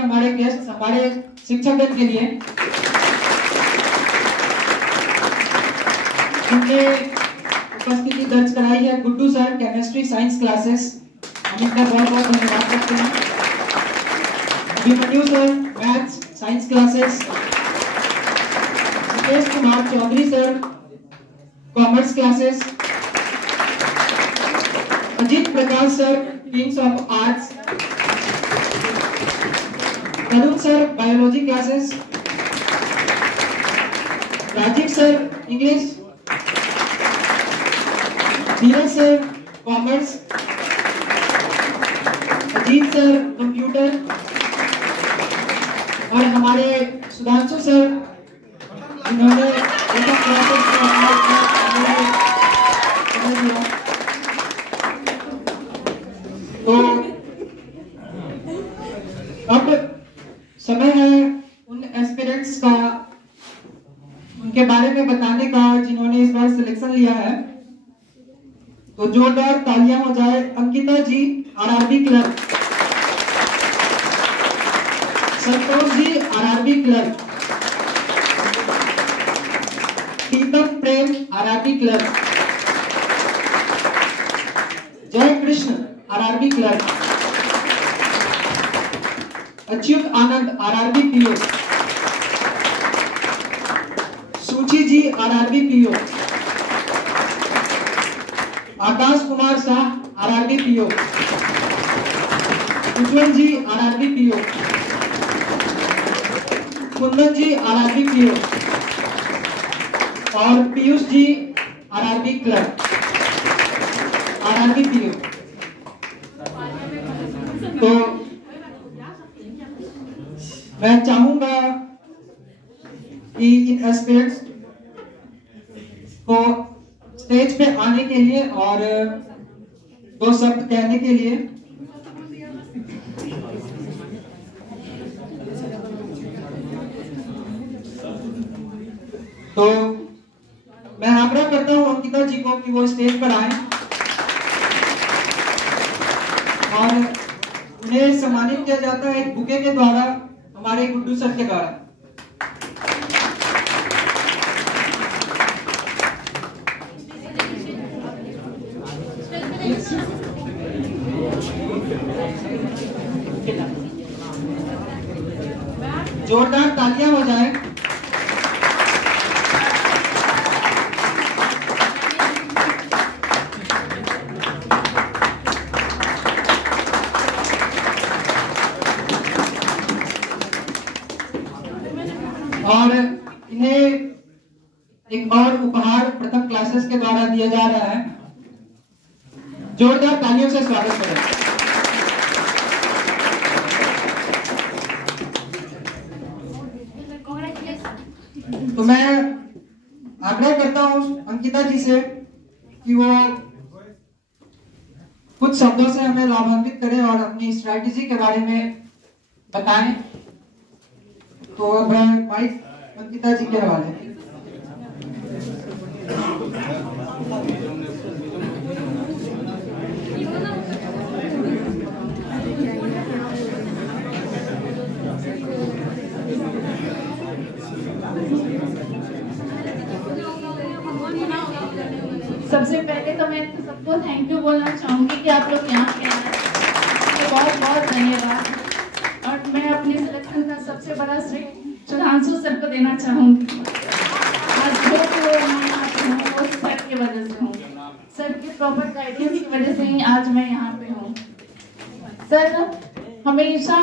हमारे गेस्ट, हमारे शिक्षकगण के लिए उनके उपस्थिति दर्ज कराई है। Guddu sir, chemistry science classes, हम इनका बहुत बहुत धन्यवाद करते हैं। Abhimanyu sir, maths science classes. Mukesh Kumar Chaudhary sir, commerce classes. Ajit Prakash sir, kings of arts. Tarun sir, biology classes. Rajiv sir, English. Dheeraj sir, commerce. Ajit sir, computer. और हमारे सुधांशु सर, जिन्होंने क्लासेस तो अब समय है उन एस्पिरेंट्स का, उनके बारे में बताने का जिन्होंने इस बार सिलेक्शन लिया है। तो जोरदार तालियां हो जाए। अंकिता जी, RRB clerk. Santosh ji, RRB clerk. प्रीतम प्रेम, आरआरबी क्लर्क। जय कृष्ण, आरआरबी क्लर्क। अच्युत आनंद, आरआरबी पीओ। सूची जी, RRB PO. Akash Kumar Shah, RRB PO. उज्जवल जी, आरआरबी पीओ। कुंदन जी, आरआरबी पीओ। और Piyush ji, RRB clerk, RRB PO. तो मैं चाहूंगा कि इन एस्पिरेंट्स को स्टेज पे आने के लिए और दो शब्द कहने के लिए तो मैं आग्रह करता हूं अंकिता जी को कि वो स्टेज पर आए और उन्हें सम्मानित किया जाता है एक बुके के द्वारा, हमारे गुड्डू सर के द्वारा। जोरदार तालियां हो जाए। और इन्हें एक और उपहार प्रथम क्लासेस के द्वारा दिया जा रहा है। जोरदार तालियों से स्वागत करें। तो मैं आग्रह करता हूं अंकिता जी से कि वो कुछ शब्दों से हमें लाभान्वित करें और अपनी स्ट्रैटेजी के बारे में बताएं। तो अब माइक अंकिता जी के हवाले। सबसे पहले तो मैं सबको थैंक यू बोलना चाहूंगी कि आप लोग यहाँ पे आए, तो बहुत बहुत धन्यवाद। और मैं अपनी सिलेक्शन का सबसे बड़ा श्रेय सुधांशु सर को देना चाहूंगी। आज जो मैं यहाँ पे हूँ वो सर की वजह से हूँ, सर की प्रॉपर गाइडेंस की वजह से ही आज मैं यहाँ पे हूँ। सर हमेशा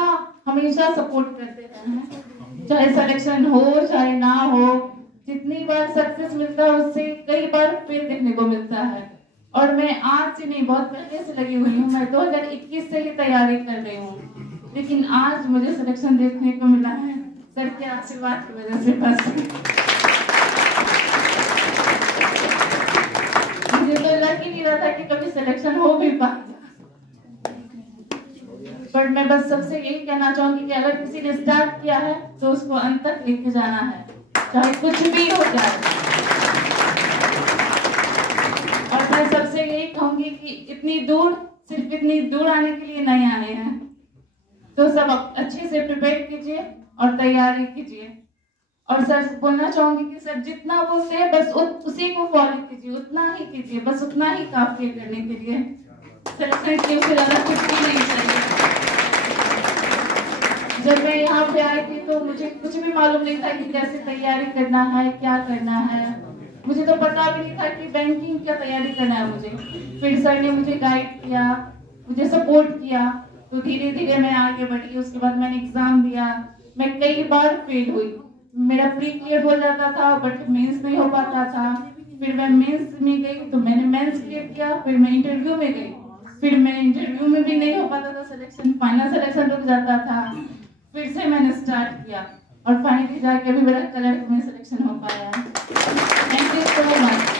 हमेशा सपोर्ट करते रहे हैं, चाहे सिलेक्शन हो चाहे ना हो। जितनी बार सक्सेस मिलता है उससे कई बार फेल देखने को मिलता है। और मैं आज से नहीं, बहुत पहले से लगी हुई हूँ। मैं 2021 से ही तैयारी कर रही हूँ, लेकिन आज मुझे सिलेक्शन देखने को मिला है सर के आशीर्वाद की वजह से। बस मुझे तो लग ही नहीं रहा था कि कभी सिलेक्शन हो भी पाएगा। पर मैं बस सबसे यही कहना चाहूंगी कि अगर किसी ने स्टार्ट किया है तो उसको अंत तक लेके जाना है, चाहे कुछ भी हो जाए। और मैं सबसे यही कहूंगी कि इतनी दूर, सिर्फ इतनी दूर आने के लिए नहीं आए हैं, तो सब अच्छे से प्रिपेयर कीजिए और तैयारी कीजिए। और सर बोलना चाहूंगी कि सर जितना बोलते हैं बस उसी को फॉलो कीजिए, उतना ही कीजिए, बस उतना ही काफी है करने के लिए। सिलेक्शन टीम से ज्यादा कुछ भी नहीं चाहिए। जब मैं यहाँ पे आई थी तो मुझे कुछ भी मालूम नहीं था कि कैसे तैयारी करना है, क्या करना है। मुझे तो पता भी नहीं था कि बैंकिंग क्या तैयारी करना है मुझे। फिर सर ने मुझे गाइड किया, मुझे सपोर्ट किया, तो धीरे धीरे मैं आगे बढ़ी। उसके बाद मैंने एग्जाम दिया, मैं कई बार फेल हुई। मेरा प्री क्लियर हो जाता था बट मेंस नहीं हो पाता था। फिर मैं मेंस में गई तो मैंने मेंस क्लियर किया, फिर मैं इंटरव्यू में गई, फिर मैं इंटरव्यू में भी नहीं हो पाता था सिलेक्शन, फाइनल सिलेक्शन रुक जाता था। फिर से मैंने स्टार्ट किया और फाइनली जाके अभी मेरा क्लर्क में सिलेक्शन हो पाया। Thank you so much.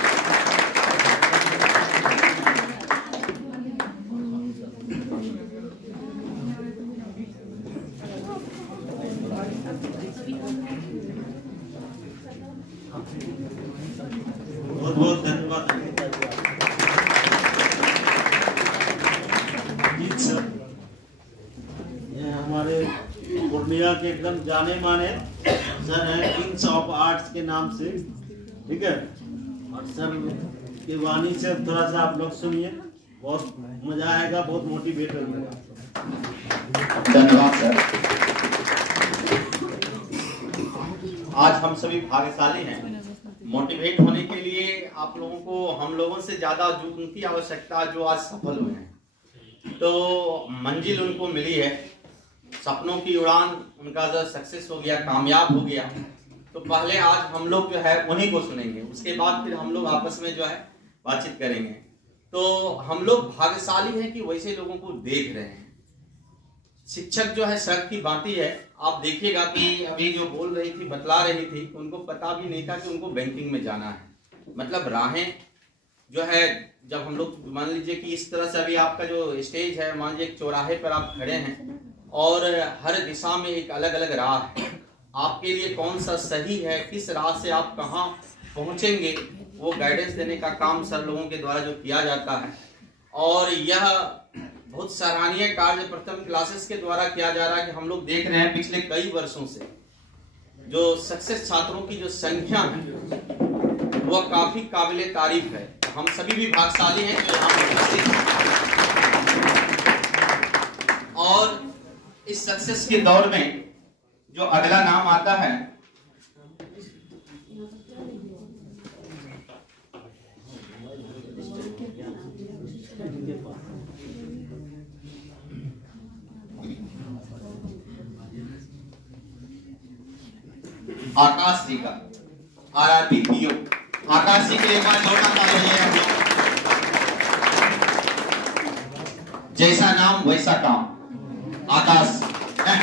बहुत बहुत धन्यवाद जीत सर। ये हमारे पूर्णिया के एकदम जाने माने सर हैं, किंग्स ऑफ आर्ट्स के नाम से, ठीक है। और सर की वाणी से थोड़ा सा आप लोग सुनिए, बहुत मजा आएगा, बहुत मोटिवेट होगा। धन्यवाद सर। आज हम सभी भाग्यशाली हैं। मोटिवेट होने के लिए आप लोगों को हम लोगों से ज्यादा जो उनकी आवश्यकता जो आज सफल हुए हैं, तो मंजिल उनको मिली है, सपनों की उड़ान उनका जो सक्सेस हो गया, कामयाब हो गया। तो पहले आज हम लोग जो है उन्हीं को सुनेंगे, उसके बाद फिर हम लोग आपस में जो है बातचीत करेंगे। तो हम लोग भाग्यशाली हैं कि वैसे लोगों को देख रहे हैं। शिक्षक जो है सड़क की बाती है। आप देखिएगा कि अभी जो बोल रही थी, बतला रही थी, उनको पता भी नहीं था कि उनको बैंकिंग में जाना है। मतलब राहें जो है, जब हम लोग मान लीजिए कि इस तरह से अभी आपका जो स्टेज है, मान लीजिए एक चौराहे पर आप खड़े हैं और हर दिशा में एक अलग अलग राह है। आपके लिए कौन सा सही है, किस राह से आप कहाँ पहुंचेंगे, वो गाइडेंस देने का काम सर लोगों के द्वारा जो किया जाता है। और यह बहुत सराहनीय कार्य प्रथम क्लासेस के द्वारा किया जा रहा है कि हम लोग देख रहे हैं पिछले कई वर्षों से जो सक्सेस छात्रों की जो संख्या है वह काफी काबिले तारीफ है। हम सभी भी भाग्यशाली हैं जो यहाँ उपस्थित हैं। और इस सक्सेस के दौर में जो अगला नाम आता है, आकाश जी का, आरआरबी पीओ। आकाश जी के लिए बार जोड़ना चाहिए। जैसा नाम वैसा काम, आकाश है।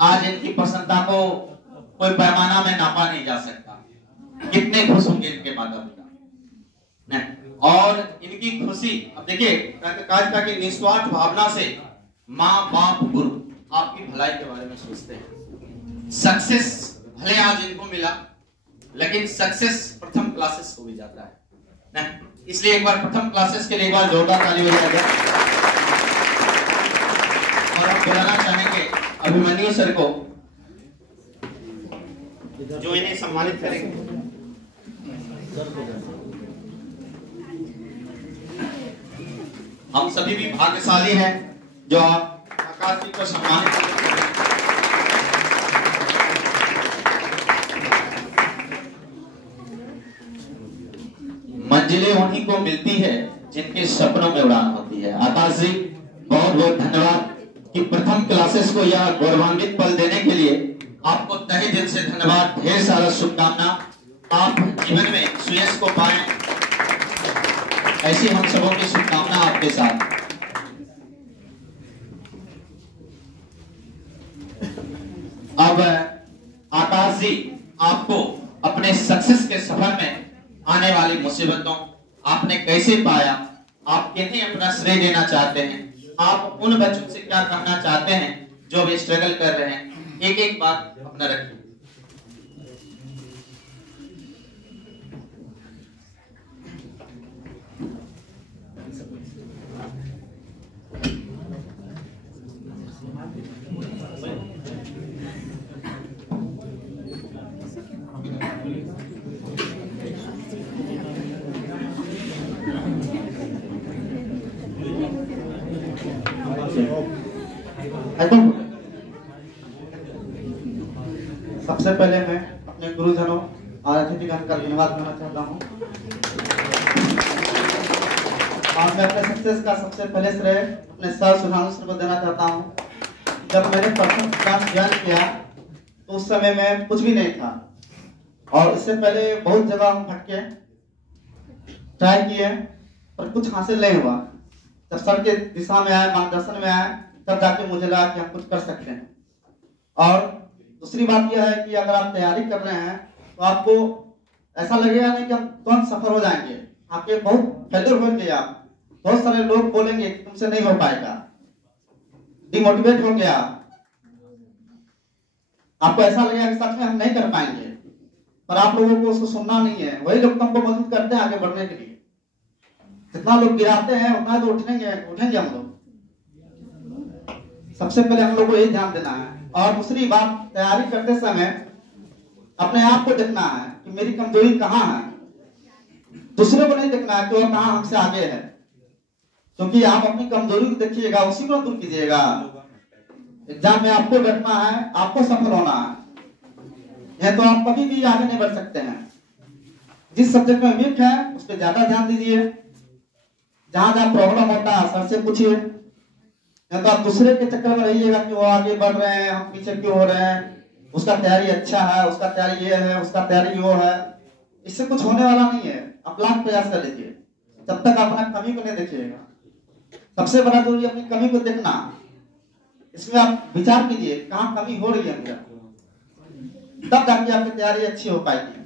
आज इनकी प्रसन्नता को कोई पैमाना में नापा नहीं जा सकता। कितने खुश होंगे इनके माता पिता नहीं। और इनकी खुशी, अब देखिए कार्यकारिता की निस्वार्थ भावना से माँ बाप गुरु आपकी भलाई के बारे में सोचते हैं। सक्सेस भले आज इनको मिला, लेकिन सक्सेस प्रथम क्लासेस को भी जाता है नहीं। इसलिए एक बार प्रथम क्लासेस के लिए एक बार जोरदार ताली हो जाएगा। और हम बुलाना चाहेंगे अभिमन्यु सर को, जो इन्हें सम्मानित करेंगे। हम सभी भी भाग्यशाली हैं जो आकाश जी को सम्मानित करेंगे। मंजिलें उन्हीं को मिलती है जिनके सपनों में उड़ान होती है। आकाश जी बहुत बहुत धन्यवाद कि प्रथम क्लासेस को यह गौरवान्वित पल देने के लिए आपको तहे दिल से धन्यवाद। ढेर सारा शुभकामना, आप जीवन में सुयश को पाएं, ऐसी हम सबों की शुभकामना आपके साथ। अब आकाश जी आपको अपने सक्सेस के सफर में आने वाली मुसीबतों आपने कैसे पाया, आप किन्हें अपना श्रेय देना चाहते हैं, आप उन बच्चों से क्या कहना चाहते हैं जो भी स्ट्रगल कर रहे हैं, एक एक बात अपना रखिए। सबसे पहले मैं अपने गुरुजनों और अतिथिगण का धन्यवाद करना चाहता हूँ। और मैं अपने सक्सेस का सबसे पहले श्रेय अपने सर सुधांशु सर को देना चाहता हूँ। जब मैंने प्रथम क्लास ज्वाइन किया तो उस समय में कुछ भी नहीं था, और इससे पहले बहुत जगह हम भटके, ट्राई किए, पर कुछ हासिल नहीं हुआ। जब सर के दिशा में आए, मार्गदर्शन में आए, तब जाके मुझे लगा कि हम कुछ कर सकते हैं। और दूसरी बात यह है कि अगर आप तैयारी कर रहे हैं तो आपको ऐसा लगेगा नहीं कि हम तुरंत सफल हो जाएंगे। आपके बहुत फेलियर होंगे, आप बहुत सारे लोग बोलेंगे कि तुमसे नहीं हो पाएगा, डिमोटिवेट हो गया, आपको ऐसा लगेगा कि सच में हम नहीं कर पाएंगे। पर आप लोगों को उसको सुनना नहीं है। वही लोग तुमको मदद करते हैं आगे बढ़ने के लिए। जितना लोग गिराते हैं उतना तो उठेंगे हम लोग। सबसे पहले हम लोग को ये ध्यान देना है। और दूसरी बात, तैयारी करते समय अपने आप को देखना है कि मेरी कमजोरी कहाँ है। दूसरे को नहीं देखना है कि वो कहाँ हमसे आगे है, क्योंकि आप अपनी कमजोरी को देखिएगा, उसी को दूर कीजिएगा। एग्जाम में आपको बैठना है, आपको सफल होना है, तो आप कभी भी आगे नहीं बढ़ सकते हैं। जिस सब्जेक्ट में वीक है उस पर ज्यादा ध्यान दीजिए। जहां जहां प्रॉब्लम होता है सर से पूछिए, तो आप दूसरे के चक्कर में रहिएगा कि वो आगे बढ़ रहे हैं, हम पीछे क्यों हो रहे हैं, उसका तैयारी अच्छा है, उसका तैयारी ये है, उसका तैयारी वो है। इससे कुछ होने वाला नहीं है। आप लाख प्रयास कर लीजिए, जब तक अपना कमी को नहीं देखिएगा। सबसे बड़ा जरूरी अपनी कमी को देखना। इसमें आप विचार कीजिए कहाँ कमी हो रही है मेरा, तब जाके आपकी तैयारी अच्छी हो पाएगी।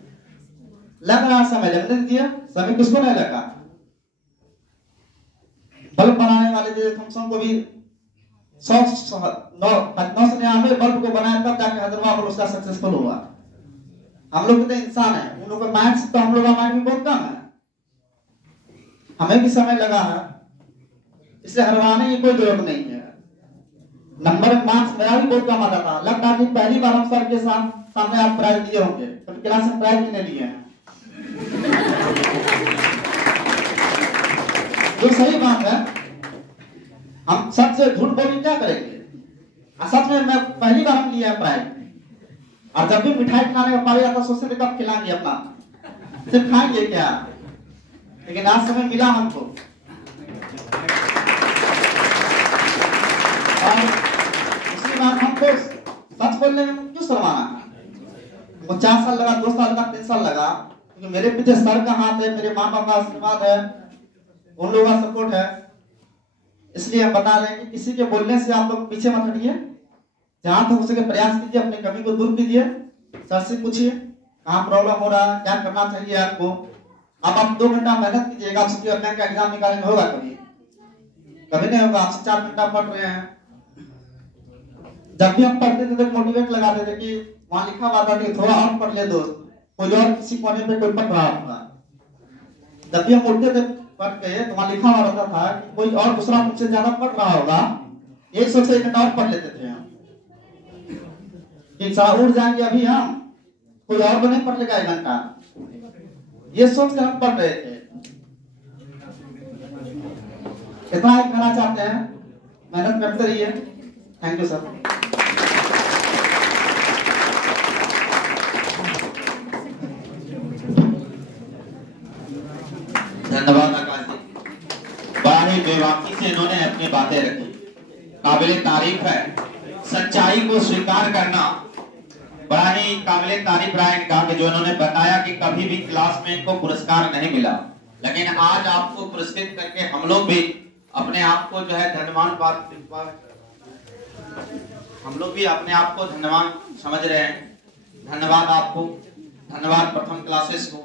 लग रहा समय लगने दीजिए, समय किसको नहीं लगा। बल्ब बनाने वाले जैसे थॉमसन को भी 999 बल्ब को बनाया, तब जाके हजारवां बल्ब उसका सक्सेसफुल हुआ। हम लोग तो इंसान है, उन लोगों का माइंड तो हम लोग का माइंड भी बहुत कम है। हमें भी समय लगा है, इसलिए हरवाने की कोई जरूरत नहीं है। नंबर मार्क्स मेरा भी बहुत कम आता था। लगता है कि पहली बार हम सर के सामने आप प्राइज दिए होंगे, तो क्लास में प्राइज भी नहीं लिए हैं। जो सही बात है, हम सच से झूठ बोल क्या करेंगे। सच में मैं पहली बार हम लिया प्राइज, और जब भी मिठाई खिलाने का पारी आता सोचते थे कब खिलाएंगे, अपना सिर्फ खाएंगे क्या। लेकिन आज समय मिला हमको। और दूसरी बात, हमको सच बोलने में क्यों शर्माना है। वो 4 साल लगा, 2 साल लगा, 3 साल लगा, क्योंकि मेरे पीछे सर का हाथ है, मेरे माँ बाप का आशीर्वाद है, उन लोगों का सपोर्ट है। इसलिए हम बता रहे हैं कि किसी के बोलने से आप लोग पीछे मत हटिए। जहां तक हो सके प्रयास कीजिए, अपनी कमी को दूर कीजिए। सर से पूछिए कहाँ प्रॉब्लम हो रहा है, क्या करना चाहिए आपको। अब आप 2 घंटा मेहनत कीजिएगा, आप सिटी बैंक का एग्जाम निकालेंगे, होगा कभी नहीं होगा। आप 4 घंटा पढ़ रहे हैं। जब भी हम पढ़ते थे तो मोटिवेट लगाते थे कि वहां लिखा हुआ था कि थोड़ा और पढ़ ले दोस्त, कोई और किसी कोने पे कोई पढ़ रहा होगा। जब भी हम उठते थे पढ़ के, तो वहां लिखा हुआ रहता था कि कोई और दूसरा मुझसे ज्यादा पढ़ रहा होगा, यही सोच 1 घंटा और पढ़ लेते थे हम कि सारा उड़ जाएंगे अभी हम, कोई और तो नहीं पढ़ लेगा 1 घंटा, ये सोच कर हम पढ़ रहे थे। इतना ही कहना चाहते हैं, मेहनत करते रहिए। Thank you sir. धन्यवाद आकाश जी, बड़ा ही बेबाकी से इन्होंने अपनी बातें रखी। काबिले तारीफ है, सच्चाई को स्वीकार करना बड़ा ही काबिले तारीफ रहा इनका, कि जो इन्होंने बताया कि कभी भी क्लास में इनको पुरस्कार नहीं मिला, लेकिन आज आपको पुरस्कृत करके हम लोग भी अपने आप को जो है धन्यवान, हम लोग भी अपने आप को धन्यवान समझ रहे हैं। धन्यवाद आपको, धन्यवाद प्रथम क्लासेस को।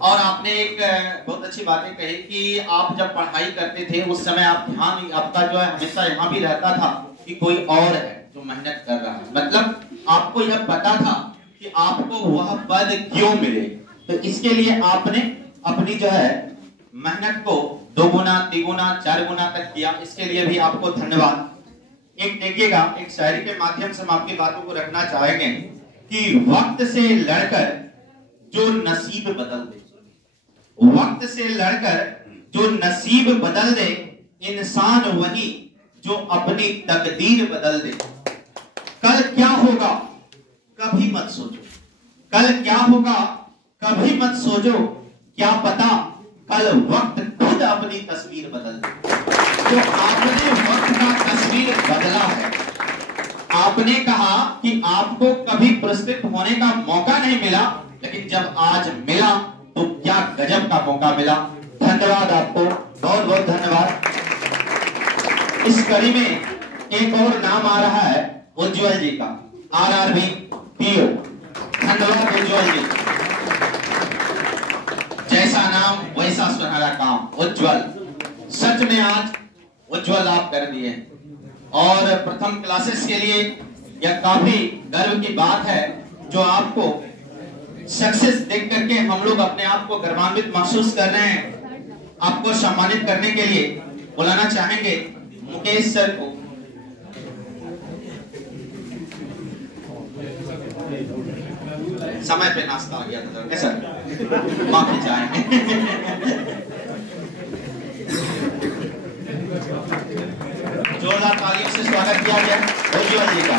और आपने एक बहुत अच्छी बातें कही कि आप जब पढ़ाई करते थे उस समय आप ध्यान आपका जो है हमेशा यहाँ भी रहता था कि कोई और है जो मेहनत कर रहा है। मतलब आपको यह पता था कि आपको वह पद क्यों मिले, तो इसके लिए आपने अपनी जो है मेहनत को 2 गुना 3 गुना 4 गुना तक किया। इसके लिए भी आपको धन्यवाद। एक देखिएगा, एक शायरी के माध्यम से हम आपकी बातों को रखना चाहेंगे कि वक्त से लड़कर जो नसीब बदल दे, वक्त से लड़कर जो नसीब बदल दे, इंसान वही जो अपनी तकदीर बदल दे। कल क्या होगा कभी मत सोचो, कल क्या होगा कभी मत सोचो, क्या पता कल वक्त खुद अपनी तस्वीर बदल दे। जो आपने वक्त का तस्वीर बदला है, आपने कहा कि आपको कभी पुरस्कृत होने का मौका नहीं मिला, लेकिन जब आज मिला तो क्या गजब का मौका मिला। धन्यवाद आपको, बहुत बहुत धन्यवाद। इस कड़ी में एक और नाम आ रहा है उज्जवल जी का, RRB PO। धन्यवाद उज्जवल जी, जैसा नाम वैसा सुनहरा काम, उज्जवल। सच में आज उज्जवल आप कर दिए, और प्रथम क्लासेस के लिए यह काफी गर्व की बात है। जो आपको सक्सेस देख करके हम लोग अपने आप को गर्वान्वित महसूस कर रहे हैं। आपको सम्मानित करने के लिए बुलाना चाहेंगे मुकेश सर को। समय पे नाश्ता आ गया था सर, माफी चाहेंगे। जोरदार तालियों से स्वागत किया गया उज्जवल जी का।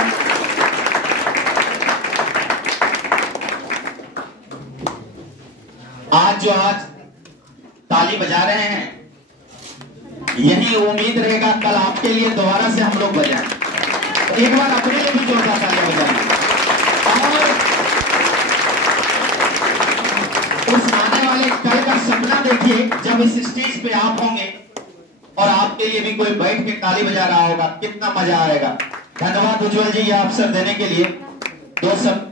आज ताली बजा रहे हैं, यही उम्मीद रहेगा कल आपके लिए दोबारा से हम लोग बजाएं। एक बार अपने लिए भी जोरदार ताली बजाएं, और उस आने वाले कल का सपना देखिए जब इस स्टेज पे आप होंगे और आपके लिए भी कोई बैठ के ताली बजा रहा होगा, कितना मजा आएगा। धन्यवाद उज्जवल जी, ये अवसर देने के लिए। दो सब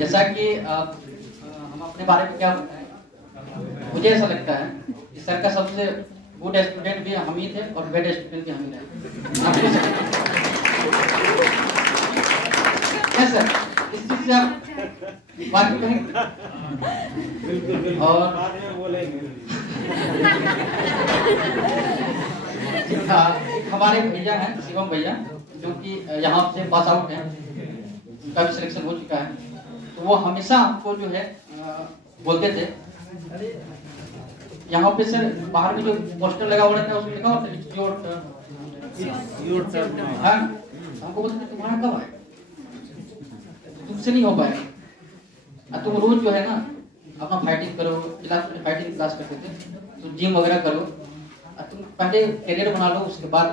जैसा कि हम अपने बारे में क्या बताएं, मुझे ऐसा लगता है कि सर का सबसे गुड स्टूडेंट भी हम ही थे और बेड स्टूडेंट भी हम ही रहे। सर इस चीज से आप बात करेंगे और हमारे भैया हैं शिवम भैया, जो कि यहाँ से पास आउट हैं, उनका भी सिलेक्शन हो चुका है। तो वो हमेशा हमको जो है बोलते थे, यहाँ पे सर बाहर में जो पोस्टर लगा हुआ था उसमें लिखा हुआ था हमको बोलते थे तुम्हारा कब आए, तुमसे नहीं हो पाएगा। तुम रोज जो है ना अपना फाइटिंग करो, फाइटिंग क्लास करते थे, तो जिम वगैरह करो, तुम पहले करियर बना लो, उसके बाद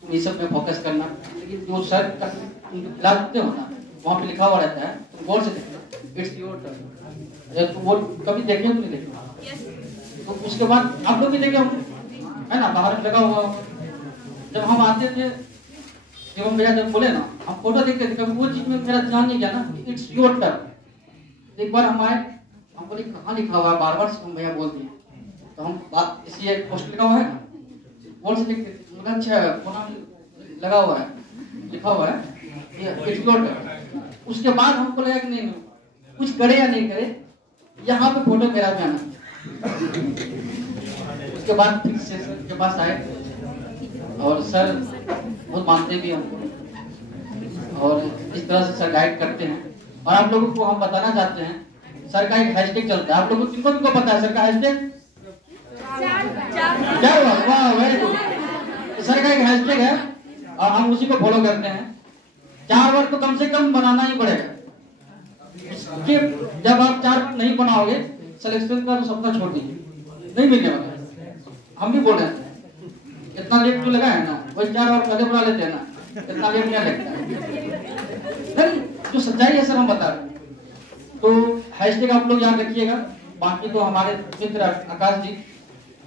तुम ये सब में फोकस करना। लेकिन जो सर का क्लास होते हो ना, वहाँ पे लिखा हुआ रहता है, तुम गौर से देखो, इट्स योर टर्न। तुम वो कभी देखे हो तो नहीं देखे, तो उसके बाद आप लोग भी देखे होंगे है ना, बाहर लगा हुआ। जब हम आते थे एवं भैया जब बोले ना, हम फोटो देखते थे, कभी वो चीज में मेरा ध्यान नहीं गया ना, इट्स योर टर्न। एक बार हम आए, हम बोले कहाँ लिखा हुआ है, बार बार हम भैया बोल दिए, तो हम बात इसलिए पोस्ट लिखा हुआ है ना, बोल से लिखते थे। अच्छा फोना लगा हुआ है, लिखा हुआ है इट्स योर टर्न। उसके बाद हमको लगा कि नहीं कुछ करे या नहीं करे, यहाँ पे फोटो मेरा भी आना। उसके बाद फिर से सर के पास आए, और सर बहुत मानते भी हमको, और इस तरह से सर गाइड करते हैं। और आप लोगों को हम बताना चाहते हैं, सर का एक हैशटैग चलता है, आप लोगों को किनको पता है सर का हैशटैग क्या हुआ? वाह वेरी गुड। सर का एक हैशटैग है और हम उसी को फॉलो करते हैं। 4 वर्ड तो कम से कम बनाना ही पड़ेगा, कि जब आप 4 नहीं बनाओगे सिलेक्शन का तो सपना छोड़ दीजिए, नहीं मिलने वाला। हम भी बोल रहे हैं इतना लेट जो लगा है ना, वही 4 और पहले बना लेते हैं ना, इतना लेट क्या लगता है। जो सच्चाई है सर हम बता रहे हैं। तो हैशटैग आप लोग याद रखिएगा। बाकी तो हमारे मित्र आकाश जी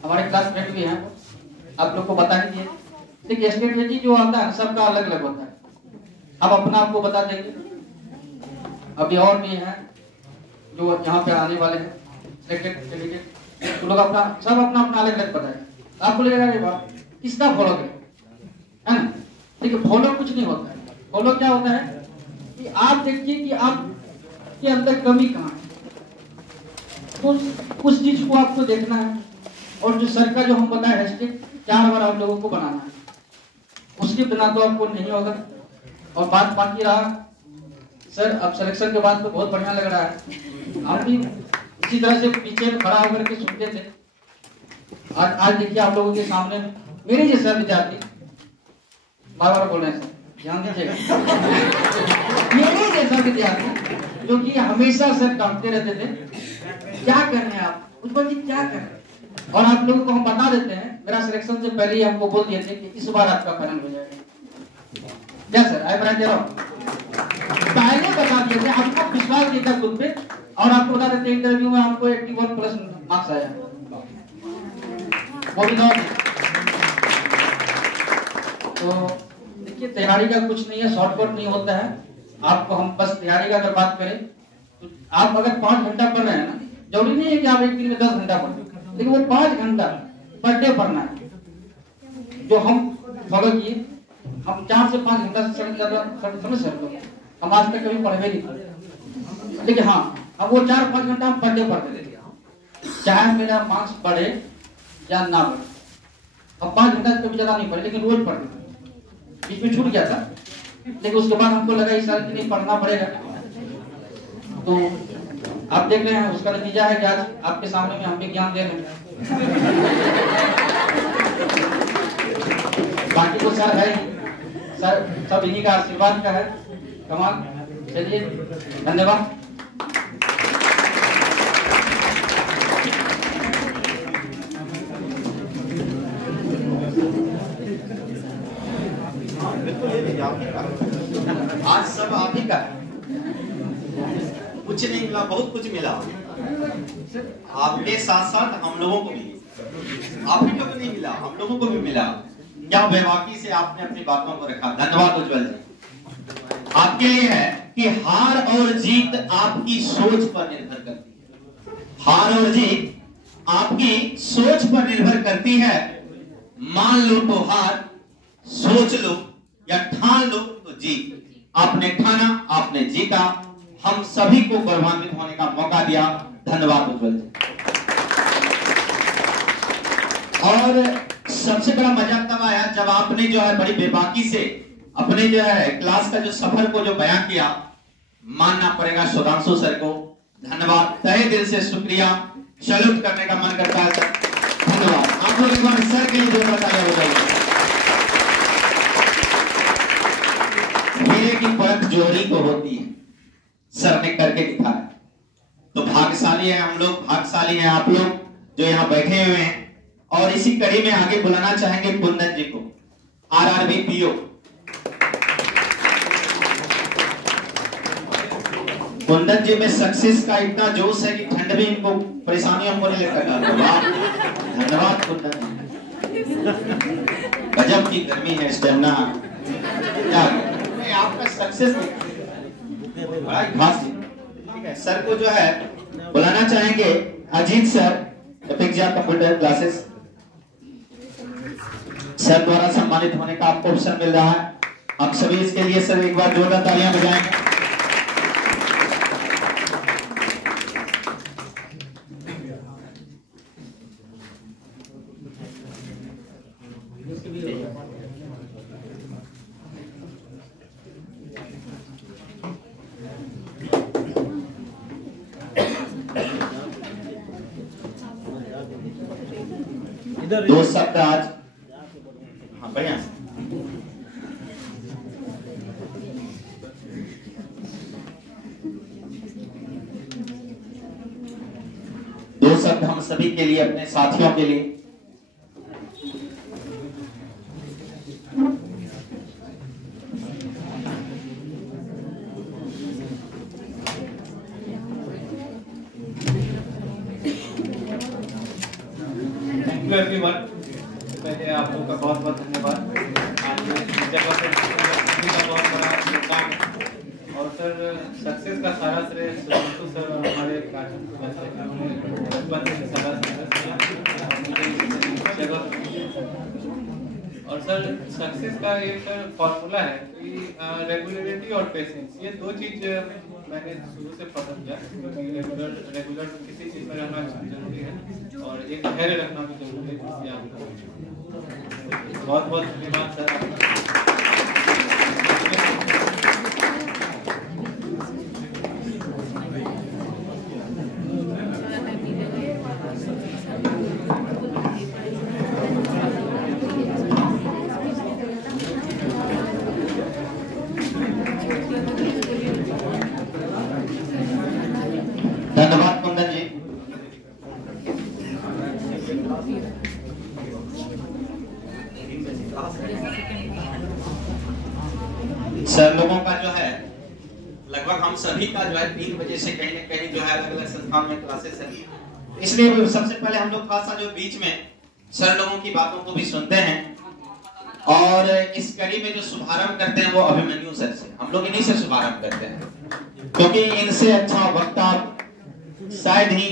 हमारे क्लासमेट भी हैं, आप लोग को बता ही दिए। देखिए स्ट्रेटेजी जो आता है सबका अलग अलग होता है, हम अपना आपको बता देंगे। अभी और भी हैं जो यहाँ पे आने वाले हैं कैंडिडेट, तो लोग अपना सब अपना अपना अलग अलग बताएंगे। आपको लगेगा ये बात किसका फॉलो करें, है ना? देखिए फॉलो कुछ नहीं होता है, फॉलो क्या होता है कि आप देखिए कि आपके अंदर कमी कहाँ है, तो उस चीज को आपको देखना है। और जो सर का जो हम बताए हैशटैग 4 बार आप लोगों को बनाना है, उसके बिना तो आपको नहीं होगा। और बात बाकी रहा सर, अब सिलेक्शन के बाद तो बहुत बढ़िया लग रहा है, हम भी इसी तरह से पीछे खड़ा होकर के सुनते थे। आज देखिए आप लोगों के सामने मेरे जैसा विद्यार्थी, बार बार बोल रहे हैं सर ध्यान दीजिएगा मेरे जैसा विद्यार्थी जो कि हमेशा सर कांपते रहते थे, क्या कर रहे हैं आप उज्जवल जी, क्या कर रहे हैं? और आप लोगों को हम बता देते हैं, मेरा सिलेक्शन से पहले ही हमको बोल दिए थे कि इस बार आपका फाइनल हो जाएगा। क्या सर आई बता दे रहा हूँ, पहले बता दिए थे, आपको विश्वास नहीं था खुद पे, और आपको बता देते इंटरव्यू में हमको 81+ मार्क्स आया, वो भी तो देखिए तैयारी का कुछ नहीं है, शॉर्टकट नहीं होता है। आपको हम बस तैयारी का अगर बात करें तो आप अगर 5 घंटा पढ़ रहे हैं ना, जरूरी नहीं है कि आप एक दिन में 10 घंटा पढ़ें, लेकिन वो 5 घंटा पर डे पढ़ना है। जो हम फॉलो किए, हम 4 से 5 घंटा से समझ सकते हैं, हम आज तक कभी पढ़े नहीं, लेकिन हाँ अब वो 4-5 घंटा हम पर डे पढ़ते थे, चाहे मेरा मार्क्स बढ़े या ना बढ़े। अब 5 घंटा से कभी ज्यादा नहीं पढ़े, लेकिन रोज पढ़ते थे, बीच में छूट गया था, लेकिन उसके बाद हमको लगा इस साल की नहीं पढ़ना पड़ेगा। तो आप देख रहे हैं उसका नतीजा है कि आज आपके सामने में हम भी ज्ञान दे रहे हैं। बाकी तो सर है सर, सब इन्हीं का आशीर्वाद का है, कमाल। चलिए धन्यवाद। आज सब आप ही का है, कुछ नहीं मिला, बहुत कुछ मिला आपके साथ साथ हम लोगों को भी, आप ही को नहीं मिला, हम लोगों को भी मिला। क्या बेबाकी से आपने अपनी बातों को रखा, धन्यवाद उज्जवल जी। आपके लिए है कि हार और जीत आपकी सोच पर निर्भर करती है, हार और जीत आपकी सोच पर निर्भर करती है। मान लो तो हार, सोच लो या ठान लो तो जीत। आपने ठाना, आपने जीता, हम सभी को गौरवान्वित होने का मौका दिया, धन्यवाद उज्जवल जी। और सबसे बड़ा मजा तब आया जब आपने जो है बड़ी बेबाकी से अपने जो है क्लास का जो सफर को जो बयां किया, मानना पड़ेगा सुधांशु सर को, धन्यवाद, तहे दिल से शुक्रिया, सैल्यूट करने का मन करता है सर, धन्यवाद। आप लोग एक बार सर के लिए जोरदार तालियां बजाइए। हीरे की परख जोहरी को होती है, सर ने करके दिखाया। तो भाग्यशाली है हम लोग, भाग्यशाली हैं आप लोग जो यहाँ बैठे हुए हैं। और इसी कड़ी में आगे बुलाना चाहेंगे कुंदन जी को, आरआरबी पीओ। कुंदन जी में सक्सेस का इतना जोश है कि ठंड भी इनको परेशानियों को नहीं लेकर डाला। धन्यवाद कुंदन जी, गजब की गर्मी है, स्टेमिना आपका सक्सेस बड़ा खास। ठीक है, सर को जो है बुलाना चाहेंगे, अजीत सर, एपिक्जा कंप्यूटर क्लासेस। सर द्वारा सम्मानित होने का आपको अवसर मिल रहा है, हम सभी इसके लिए सर एक बार जोरदार तालियां बजाएंगे। दो शब्द आज, हाँ बढ़िया, दो शब्द हम सभी के लिए, अपने साथियों के लिए। To everyone. पहले आप लोगों का बहुत बहुत धन्यवाद। आज इस जगह पे का बहुत बड़ा योगदान और सर सक्सेस का सारा श्रेय सुधांशु सर और हमारे काजल को बच्चे उन्होंने बचपन से सारा सक्सेस जगह। और सर सक्सेस का एक फॉर्मूला है कि रेगुलरिटी और पेशेंस, ये दो चीज मैंने शुरू से पसंद किया क्योंकि रेगुलर किसी चीज में रहना जरूरी है और एक धैर्य रखना भी जरूरी है। जिससे आपको बहुत बहुत धन्यवाद सर। धन्यवाद कुंदन जी। सर लोगों का जो है लगभग हम सभी का जो है 3 बजे से कहीं न कहीं जो है अलग अलग संस्थान में क्लासेस है, इसलिए सबसे पहले हम लोग थोड़ा सा जो बीच में सर लोगों की बातों को भी सुनते हैं और इस कड़ी में जो शुभारंभ करते हैं वो अभिमन्यु सर से, हम लोग इन्हीं से शुभारंभ करते हैं क्योंकि इनसे अच्छा वक्ता शायद ही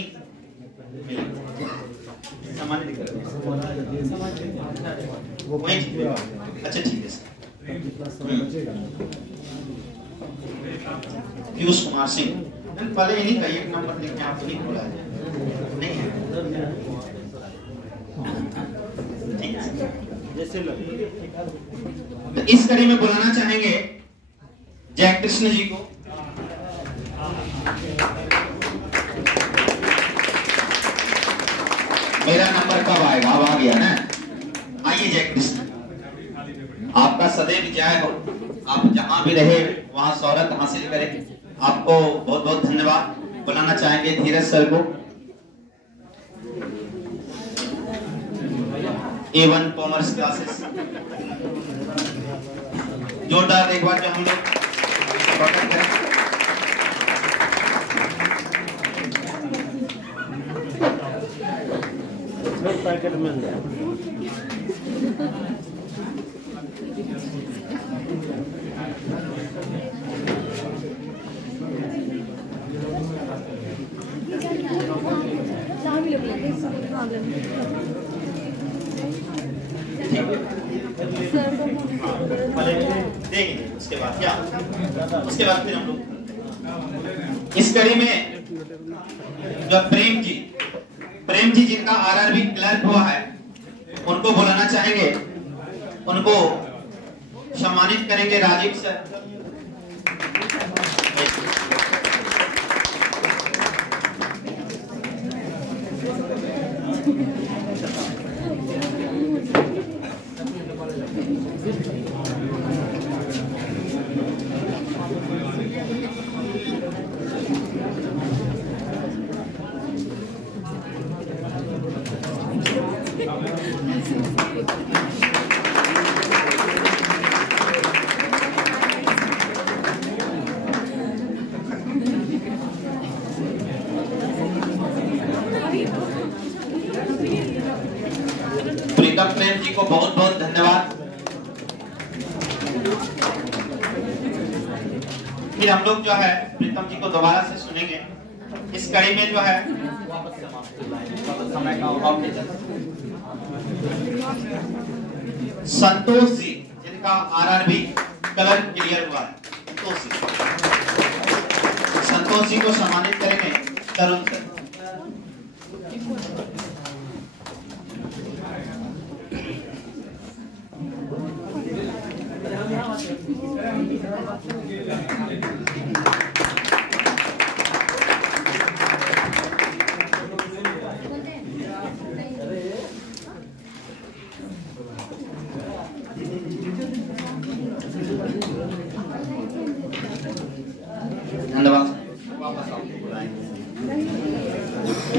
अच्छा ठीक है सर। पीयूष कुमार सिंह, पहले इन्हीं का एक नंबर लेके आपको नहीं बोला है नहीं है जैसे तो इस कड़ी में बुलाना चाहेंगे जय कृष्ण जी को। मेरा नंबर कब आएगा? अब आ गया ना। आइए जय कृष्ण, आपका सदैव जय हो, आप जहां भी रहे वहां शौहरत हासिल करें। आपको बहुत बहुत धन्यवाद। बुलाना चाहेंगे धीरज सर को। A1 कॉमर्स क्लासेस जोरदार एक बार जो हम लोग स्वागत करें। पैकेट मिल जाए। देंगे उसके बाद क्या, उसके बाद फिर हम लोग इस कड़ी में जो प्रेम जी जिनका आरआरबी क्लर्क हुआ है उनको बुलाना चाहेंगे, उनको सम्मानित करेंगे राजीव सर। प्रेम जी को बहुत बहुत धन्यवाद। फिर हम लोग जो है प्रीतम जी को दोबारा से सुनेंगे। इस कड़ी में जो है समय का अभाव नहीं चलता। संतोष जी जिनका आरआरबी कलर क्लियर हुआ है, संतोष जी को सम्मानित करेंगे तरुण सर।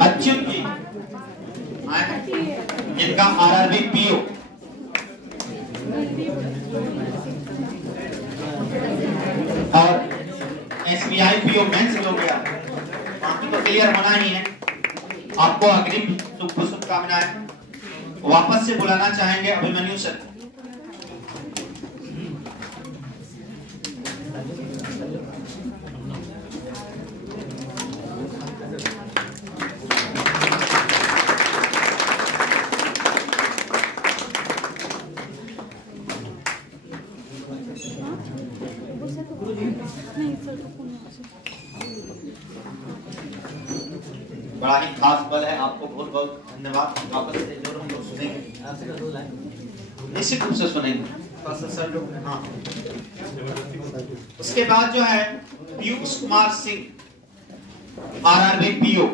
अच्युत जी जिनका आरआरबी पीओ, और एसबीआई पीओ मेंस भी हो गया, बाकी तो क्लियर होना ही है। आपको अग्रिम शुभकामनाएं। वापस से बुलाना चाहेंगे अभिमन्यु सर। बड़ा ही खास पल है, आपको बहुत बहुत धन्यवाद। वापस से जो हम लोग सुनेंगे निश्चित रूप से सुनेंगे सर लोग। हाँ, उसके बाद जो है पीयूष कुमार सिंह आरआरबी पीओ,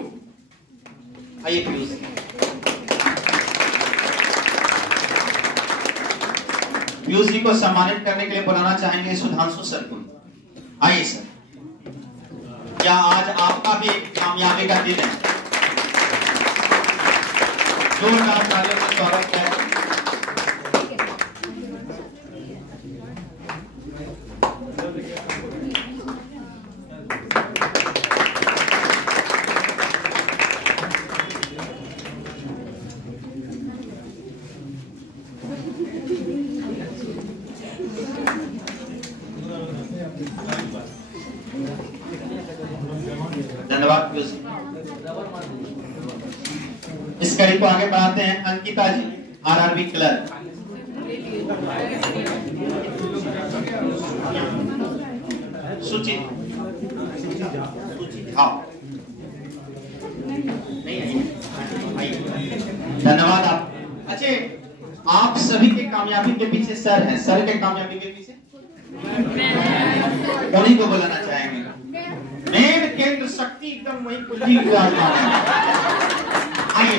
आइए पीयूष। पीयूष जी को सम्मानित करने के लिए बुलाना चाहेंगे सुधांशु सर को। आइए सर। क्या आज आपका भी कामयाबी का दिन है? जोरदार तालियों से स्वागत किया। धन्यवाद। इस कड़ी को आगे बढ़ाते हैं अंकिता जी आरआरबी क्लर्क। सुचित हाँ, धन्यवाद आप। अच्छा, आप सभी के कामयाबी के पीछे सर हैं, सर के कामयाबी के पीछे उन्हीं को बुलाना चाहेंगे। मेन केंद्र शक्ति एकदम वही कुल्ली विराजमान है। आइए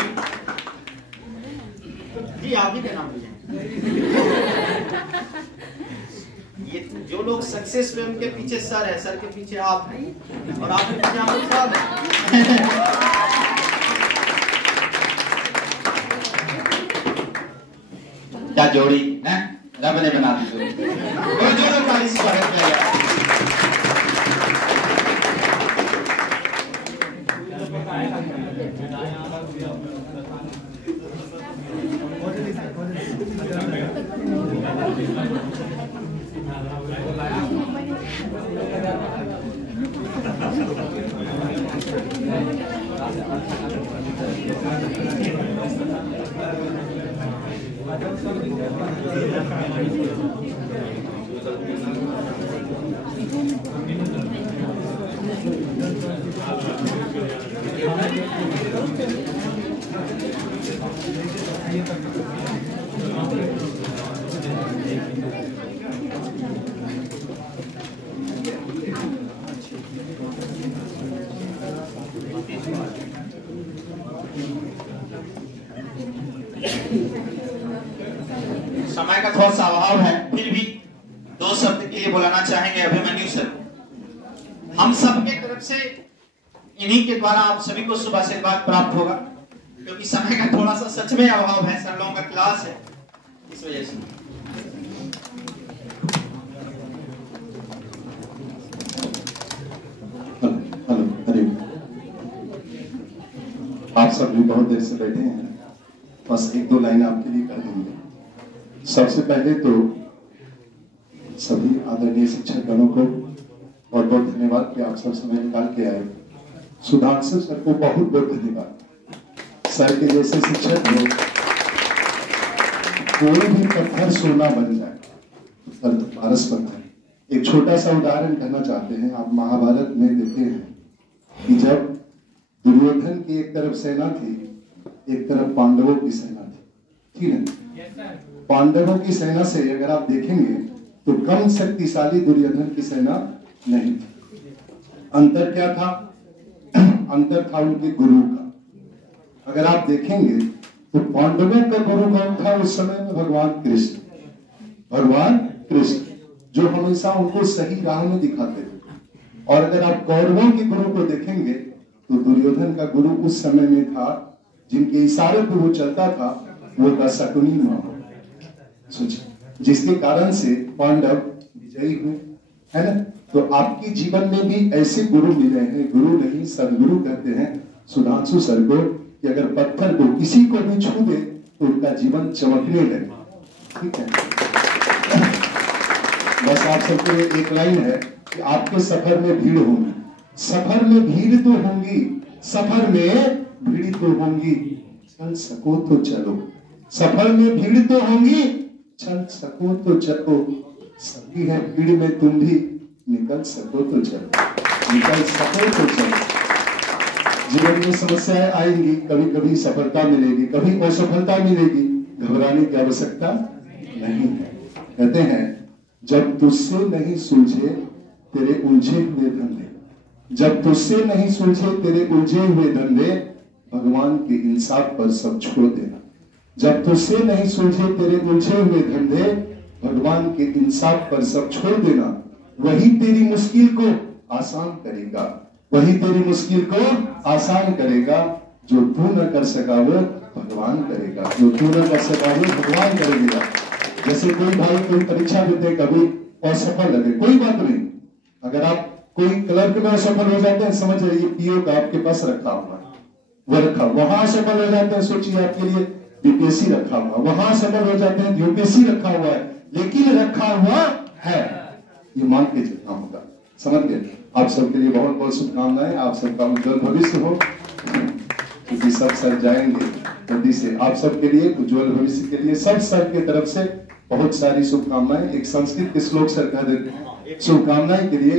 जी, आप ही का नाम लीजिए। ये जो लोग सक्सेस में उनके पीछे सर है, सर के पीछे आप हैं और आपके पीछे आप लोग सब हैं। क्या जोड़ी है, रब ने बना दी जोड़ी। जोड़ों का स्वागत किया गया। समय का थोड़ा सा अभाव है, फिर भी दो शब्द के लिए बुलाना चाहेंगे अभिमन्यु सर। हम सबके तरफ से इन्हीं के द्वारा आप सभी को शुभ आशीर्वाद प्राप्त होगा, क्योंकि समय का थोड़ा सा सच में अभाव है, सर लोगों का क्लास है, इस वजह से। आप सब भी बहुत देर से बैठे हैं, बस एक दो लाइन आपके लिए कर देंगे। सबसे पहले तो सभी आदरणीय शिक्षक गणों को बहुत बहुत धन्यवाद कि आप सब समय निकाल के आए। सुधांशु सर को बहुत बहुत धन्यवाद। सर के जैसे शिक्षक हो, कोई भी पत्थर सोना बन जाए, सर तो पारस बनता है। एक छोटा सा उदाहरण करना चाहते हैं। आप महाभारत में देखे हैं कि जब दुर्योधन की एक तरफ सेना थी, एक तरफ पांडवों की सेना थी, ठीक है। पांडवों की सेना से अगर आप देखेंगे तो कम शक्तिशाली दुर्योधन की सेना नहीं थी। अंतर क्या था? अंतर था उनके गुरु का। अगर आप देखेंगे तो पांडवों का गुरु कौन था उस समय में? भगवान कृष्ण। भगवान कृष्ण जो हमेशा उनको सही राह में दिखाते थे। और अगर आप कौरवों के गुरु को देखेंगे तो दुर्योधन का गुरु उस समय में था, जिनके इशारे पर वो चलता था, वो था शकुनी मामा। जिसके कारण से पांडव विजयी हुए, है ना। तो आपके जीवन में भी ऐसे गुरु मिले हैं, गुरु नहीं सदगुरु कहते हैं सुधांशु सर को, कि अगर पत्थर को किसी को भी छू दे तो उनका जीवन चमकने लगे। ठीक है, बस आप सबके लिए एक लाइन है कि आपके सफर में भीड़ होगी, सफर में भीड़ तो होगी, सफर में भीड़ तो होंगी, चल सको तो चलो। सफर में भीड़ तो होंगी, चल सको तो चलो। सभी है भीड़ में तुम भी, निकल सको तो चलो, निकल सको तो चलो। जीवन में समस्याएं आएंगी, कभी कभी सफलता मिलेगी, कभी असफलता मिलेगी, घबराने की आवश्यकता नहीं है। कहते हैं जब तुझसे नहीं सुलझे तेरे उलझे हुए धंधे, जब तुझसे नहीं सुलझे तेरे उलझे हुए धंधे, भगवान के इंसाफ पर सब छोड़ देना। जब तुझसे नहीं सुलझे तेरे उलझे हुए धंधे, भगवान के इंसाफ पर सब छोड़ देना। वही तेरी मुश्किल को आसान करेगा, वही तेरी मुश्किल को आसान करेगा। जो तू न कर सका वो भगवान करेगा, जो तू न कर सका वो भगवान करेगा। जैसे कोई भाई कोई परीक्षा देते कभी असफल लगे, कोई बात नहीं। अगर आप कोई क्लर्क में असफल हो जाते हैं, समझ रहिए पीओ का आपके पास रखा हुआ है, वो रखा, वहां असफल हो जाते हैं, सोचिए आपके लिए बीपीएससी रखा हुआ, वहां असफल हो जाते हैं यूपीएससी रखा हुआ है, लेकिन रखा हुआ है, ये मान के चलना होगा। समझ गए? आप सबके लिए बहुत बहुत शुभकामनाएं, आप सबका उज्जवल भविष्य हो, क्योंकि सब सर जाएंगे जल्दी से। आप सबके लिए उज्जवल भविष्य के लिए सब सर की तरफ से बहुत सारी शुभकामनाएं। एक संस्कृत के श्लोक सर कह देते हैं शुभकामनाएं के लिए।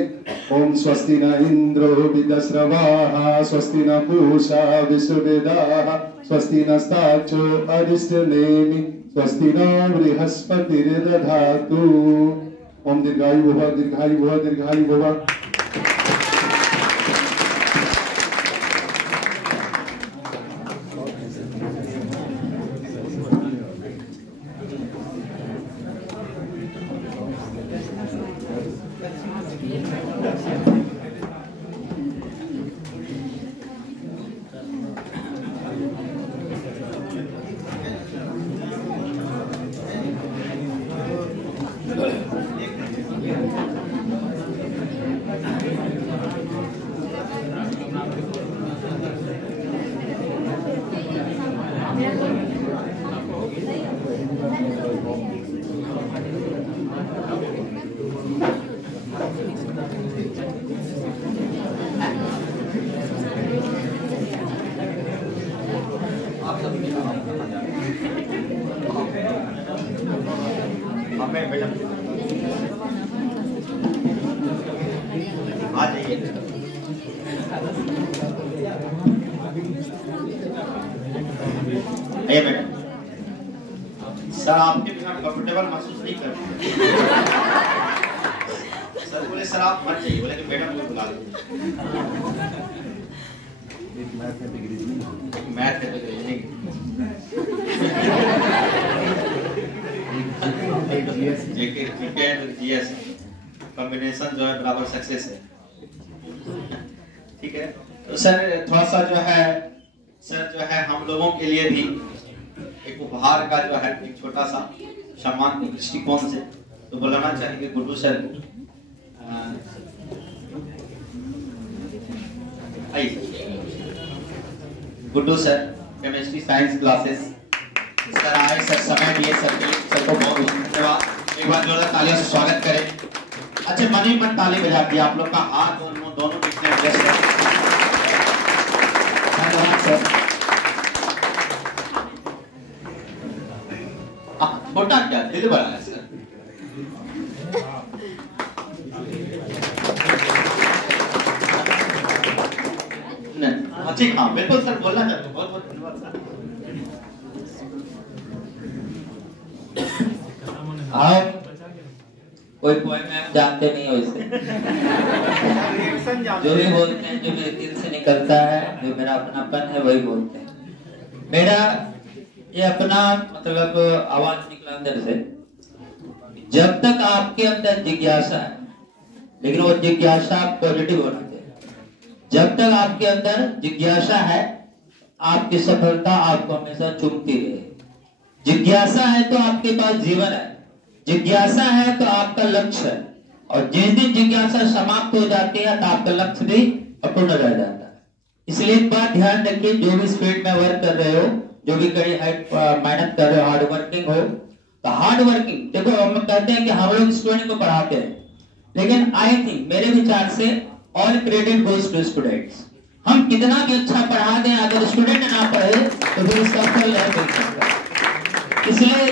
ओम स्वस्ति न इंद्रो विदस्रवाः, स्वस्ति न पूषा विश्ववेदाः, स्वस्ति नस्ताक्षो अरिष्टनेमि, स्वस्ति न बृहस्पतिर्दधातु। ओम दीर्घायु भव, दीर्घायु भव, दीर्घायु भव। सर आपके बिना कंफर्टेबल महसूस नहीं कर सर बोले सर आप मत चाहिए, बोले कि मैडम को बुला लो। मैथ है जीएस कॉम्बिनेशन जो है बराबर सक्सेस है। ठीक है, तो सर थोड़ा सा जो है सर जो है हम लोगों के लिए भी एक उपहार का जो है एक छोटा सा सम्मान के दृष्टिकोण से तो बुलाना चाहेंगे Guddu sir. Guddu sir chemistry science classes sir आए, सर समय दिए, सर को बहुत धन्यवाद। एक बार जोरदार तालियों से स्वागत करें। अच्छे मन ही मन ताली बजा दिया, आप लोग का हाथ दोनों कितने व्यस्त है। धन्यवाद सर। छोटा क्या दिल बड़ा है सर। ठीक, हाँ बिल्कुल सर, बोलना चाहते हैं। बहुत बहुत धन्यवाद सर। आप कोई पोएम जानते नहीं हो इसे जो भी बोलते हैं, जो मेरे दिल से निकलता है, जो मेरा अपनापन है, वही बोलते हैं। मेरा ये अपना मतलब आवाज निकला अंदर से। जब तक आपके अंदर जिज्ञासा है, लेकिन वो जिज्ञासा पॉजिटिव होना चाहिए। जब तक आपके अंदर जिज्ञासा है, आपकी सफलता आपको हमेशा चूमती रहेगी। जिज्ञासा है तो आपके पास जीवन है, जिज्ञासा है तो आपका लक्ष्य है, और जिस दिन जिज्ञासा समाप्त हो जाती है तो आपका लक्ष्य भी अपूर्ण रह जाता है। इसलिए एक बात ध्यान रखिए, जो भी स्पीड में वर्क कर रहे हो जो भी कड़ी मेहनत कर रहे हो, हार्ड वर्किंग हो, तो हार्ड वर्किंग देखो हम कहते हैं कि हम लोग स्टूडेंट को पढ़ाते हैं, लेकिन आई थिंक मेरे विचार से all credit goes to students. हम कितना भी अच्छा पढ़ा दें, अगर स्टूडेंट ना पढ़े तो फिर इसका फल नहीं मिल सकता। इसलिए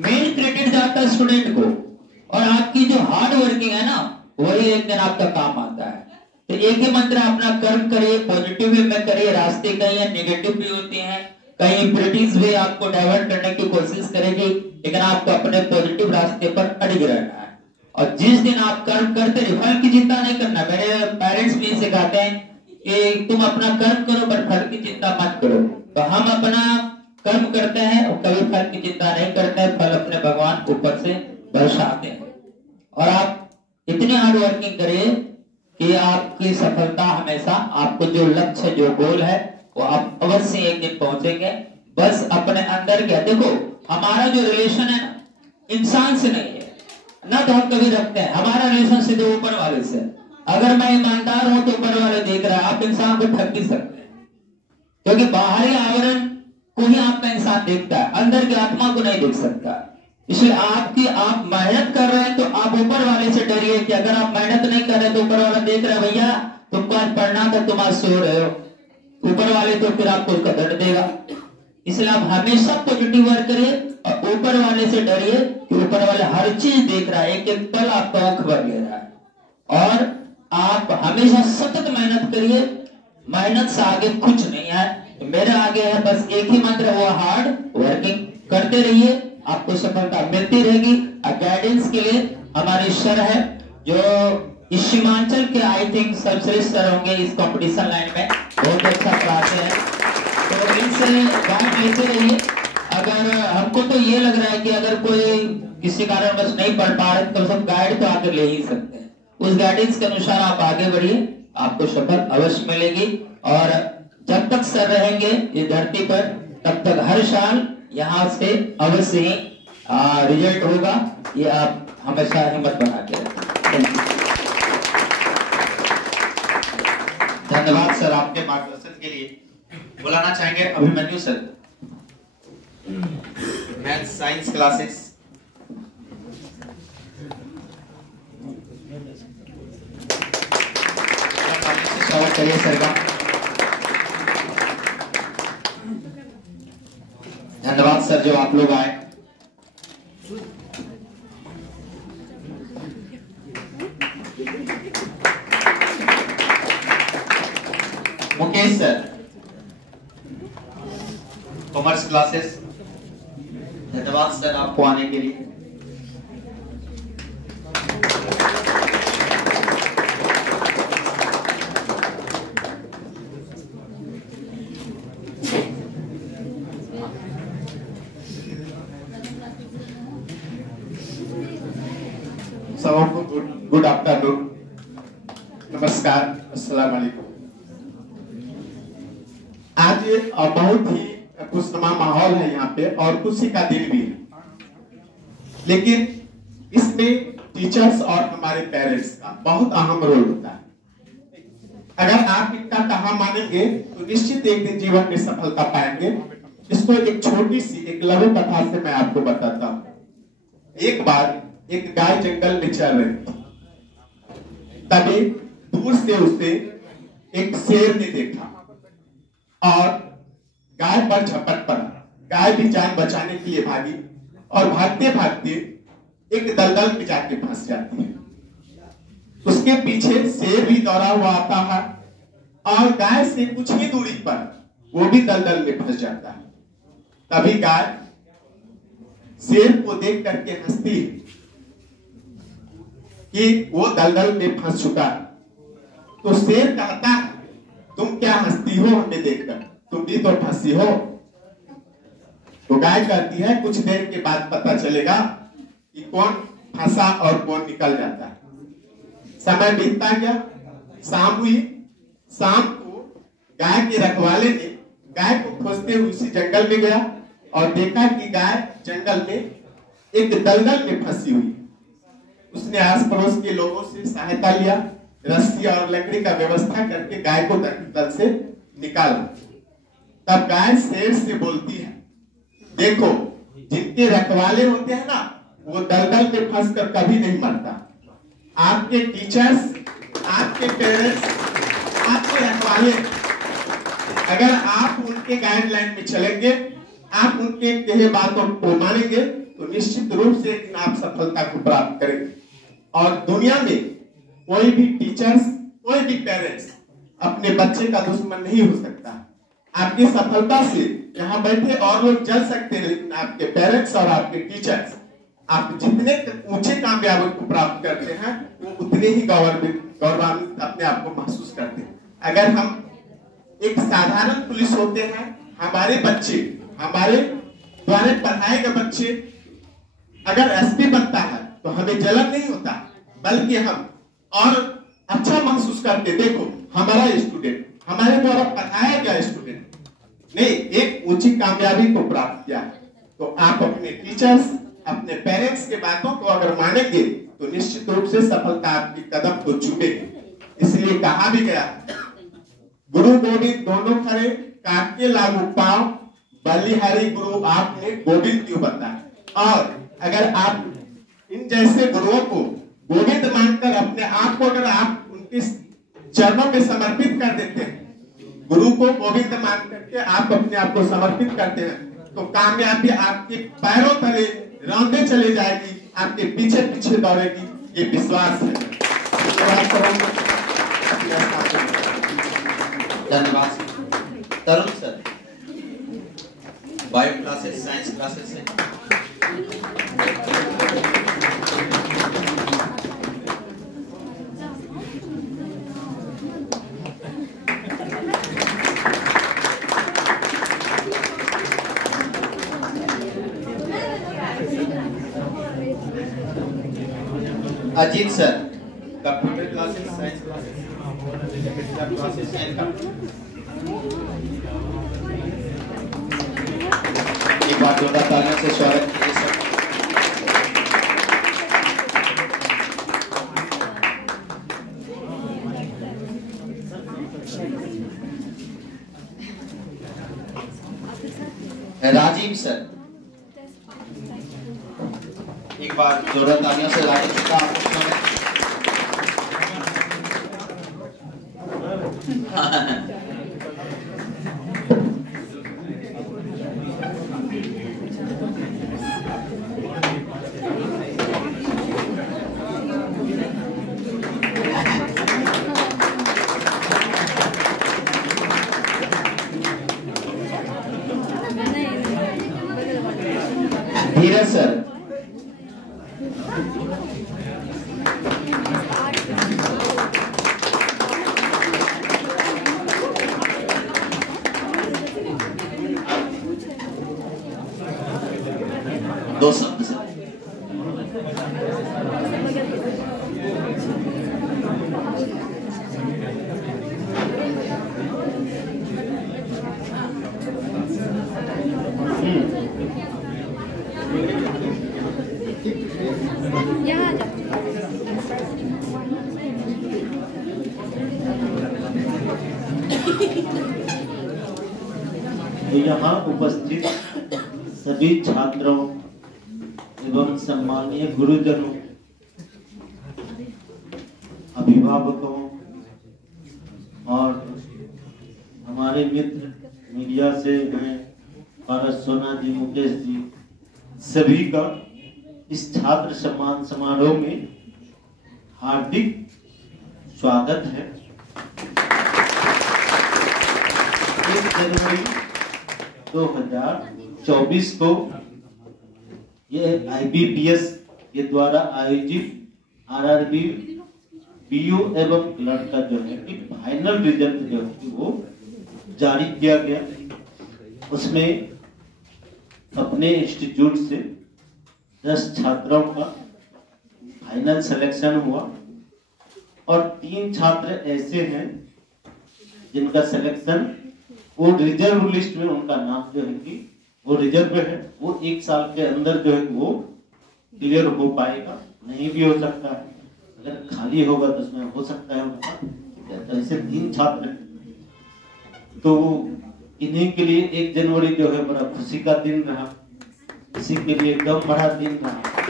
मेन क्रेडिट जाता है स्टूडेंट को, और आपकी जो हार्ड वर्किंग है ना, वही एक दिन आपका काम आता है। तो एक ही मंत्र, अपना कर्म करिए, पॉजिटिव वे में करिए। रास्ते कहीं नेगेटिव भी होती हैं, कहीं इम्प्योरिटीज भी आपको डाइवर्ट करने की कोशिश करेगी, लेकिन आपको अपने पॉजिटिव रास्ते पर अड़िग रहना है। और जिस दिन आप कर्म करते रहे, फल की चिंता नहीं करना। मेरे पेरेंट्स भी सिखाते हैं कि तुम अपना कर्म करो पर फल की चिंता मत करो। तो हम अपना कर्म करते हैं और कभी फल की चिंता नहीं करते हैं, फल अपने भगवान ऊपर से बरसाते हैं। और आप इतनी हार्ड वर्किंग करिए कि आपकी सफलता हमेशा, आपको जो लक्ष्य, जो गोल है, वो आप अवश्य एक दिन पहुंचेंगे। बस अपने अंदर क्या, देखो हमारा जो रिलेशन है ना, इंसान से नहीं है ना, तो हम कभी रखते हैं हमारा रिलेशन सीधे ऊपर वाले से। अगर मैं ईमानदार हूं तो ऊपर वाले देख रहा है, आप इंसान को ठग भी सकते हैं, क्योंकि बाहरी आवरण को ही आपका इंसान देखता है, अंदर की आत्मा को नहीं देख सकता। इसलिए आप मेहनत कर रहे हैं तो आप ऊपर वाले से डरिए कि अगर आप मेहनत नहीं कर रहे तो ऊपर वाला देख रहा है, भैया तुमको आज पढ़ना था, तुम आज सो रहे हो, ऊपर वाले तो फिर आपको उसका दंड देगा। इसलिए आप हमेशा पॉजिटिव वर्क करिए और ऊपर वाले से डरिए कि ऊपर वाले हर चीज देख रहा है, एक एक पल आपका आंख भर ले रहा है। और आप हमेशा सतत मेहनत करिए, मेहनत से आगे कुछ नहीं है। तो मेरे आगे है बस एक ही मंत्र, वो हार्ड वर्किंग करते रहिए, आपको सफलता मिलती रहेगी। गाइडेंस के लिए हमारे सर है, जो इस सीमांचल के आई थिंक सर्वश्रेष्ठ सर होंगे इस कंपटीशन लाइन में, बहुत अच्छा पढ़ाते हैं। तो इनसे गाइड लेते रहिए। अगर हमको तो ये लग रहा है कि अगर कोई किसी कारणवश नहीं पढ़ पा रहे तो सब गाइड तो आकर ले ही सकते हैं, उस गाइडेंस के अनुसार आप आगे बढ़िए, आपको सफल अवश्य मिलेगी। और जब तक सर रहेंगे इस धरती पर, तब तक हर साल यहाँ से अवश्य ही रिजल्ट होगा, ये आप हमेशा हिम्मत बना के रखें। धन्यवाद सर आपके मार्गदर्शन के लिए। बुलाना चाहेंगे Abhimanyu sir, math science classes. स्वागत करिए सर का। धन्यवाद सर जो आप लोग आए। Mukesh sir, commerce classes. धन्यवाद सर आपको आने के लिए। सबको गुड आफ्टरनून, नमस्कार, अस्सलाम वालेकुम। आज बहुत ही खुशनुमा माहौल है यहाँ पे और खुशी का दिन भी है, लेकिन इसमें टीचर्स और हमारे पेरेंट्स का बहुत अहम रोल होता है। अगर आप इनका कहा मानेंगे तो निश्चित एक दिन जीवन में सफलता पाएंगे। इसको एक छोटी सी एक लघु कथा से मैं आपको बताता हूँ। एक बार एक गाय जंगल में चल रही थी, तभी दूर से उसे एक शेर ने देखा और गाय पर झपट पड़ा। गाय भी जान बचाने के लिए भागी और भागते भागते एक दलदल में जाके फंस जाती है। उसके पीछे शेर भी दौड़ा हुआ आता है और गाय से कुछ ही दूरी पर वो भी दलदल में फंस जाता है। तभी गाय शेर को देख करके हंसती है कि वो दलदल में फंस चुका। तो शेर कहता है, तुम क्या हंसती हो हमें देखकर, तुम भी तो फंसी हो। तो गाय कहती है, कुछ देर के बाद पता चलेगा कि कौन फंसा और कौन निकल जाता है। समय बीतता गया, शाम हुई। शाम को गाय के रखवाले ने गाय को खोजते हुए उसी जंगल में गया और देखा कि गाय जंगल में एक दलदल में फंसी हुई। उसने आस पड़ोस के लोगों से सहायता लिया, रस्सी और लकड़ी का व्यवस्था करके गाय को दलदल से निकाला। तब गाय शेर से बोलती है, देखो, जिनके रखवाले होते हैं ना, वो दलदल में फंसकर कभी नहीं मरता। आपके टीचर्स, आपके पेरेंट्स, आपके रखवाले, अगर आप उनके गाइडलाइन में चलेंगे, आप उनके कहे बातों को मानेंगे, तो निश्चित रूप से एक दिन आप सफलता को प्राप्त करेंगे। और दुनिया में कोई भी टीचर्स, कोई भी पेरेंट्स अपने बच्चे का दुश्मन नहीं हो सकता। आपकी सफलता से यहाँ बैठे और लोग जल सकते हैं, लेकिन आपके पेरेंट्स और आपके टीचर्स, आप जितने ऊंचे कामयाबी को प्राप्त करते हैं, वो उतने ही गौरवान्वित अपने आप को महसूस करते हैं। अगर हम एक साधारण पुलिस होते हैं, हमारे बच्चे, हमारे द्वारा पढ़ाए गए बच्चे अगर एसपी बनता है तो हमें जलन नहीं होता, बल्कि हम और अच्छा महसूस करते। देखो, हमारा स्टूडेंट, हमारे द्वारा पढ़ाया गया स्टूडेंट ने एक ऊंची कामयाबी को प्राप्त किया है। तो आप अपने टीचर्स, अपने पेरेंट्स के बातों को अगर मानेंगे तो निश्चित रूप से सफलता आपकी कदम को चूमेगी। इसलिए कहा भी गया, गुरु गोविंद दोनों खड़े, काटे लागू पाओ, बलिहारी गुरु आपने गोविंद क्यों बताया। और अगर आप इन जैसे गुरुओं को गोविंद मानकर अपने आप को अगर आप उनके चरणों में समर्पित कर देते हैं, गुरु को गोविंद मान करके आप अपने आप को समर्पित करते हैं, तो कामयाबी आपके पैरों तले रौंदे चले जाएगी, आपके पीछे पीछे दौड़ेगी, ये विश्वास है। धन्यवाद। Tarun sir, bio classes, science classes है। Ajit sir, computer classes, science classes, classes and एक बार जोरदार तालियों से स्वागत कीजिए सर। राजीव सर, एक बार जोरदार तालियों से राजीव सर का आपको स्वागत। धीरज सर, दो शब्द सर। यहाँ उपस्थित सभी छात्रों एवं सम्मानीय गुरुजनों, अभिभावकों और हमारे मित्र मीडिया से हैं, पारस सोना जी, मुकेश जी, सभी का इस छात्र सम्मान समारोह में हार्दिक स्वागत है। 1 जनवरी 2024 को ये IBPS के द्वारा आयोजित RRB PU एवं क्लर्क का जो है कि फाइनल रिजल्ट जो है वो जारी किया गया। उसमें अपने इंस्टीट्यूट से 10 छात्रों का फाइनल सिलेक्शन हुआ और 3 छात्र ऐसे हैं जिनका सिलेक्शन वो रिजर्व लिस्ट में, उनका नाम जो है कि वो रिजर्व है, वो 1 साल के अंदर जो है वो क्लियर हो पाएगा, नहीं भी हो सकता है, अगर खाली होगा तो उसमें हो सकता है उनका। तो ऐसे 3 छात्र हैं, तो इन्हीं के लिए 1 जनवरी जो है बड़ा खुशी का दिन रहा। किसी के लिए एकदम बड़ा दिन रहा,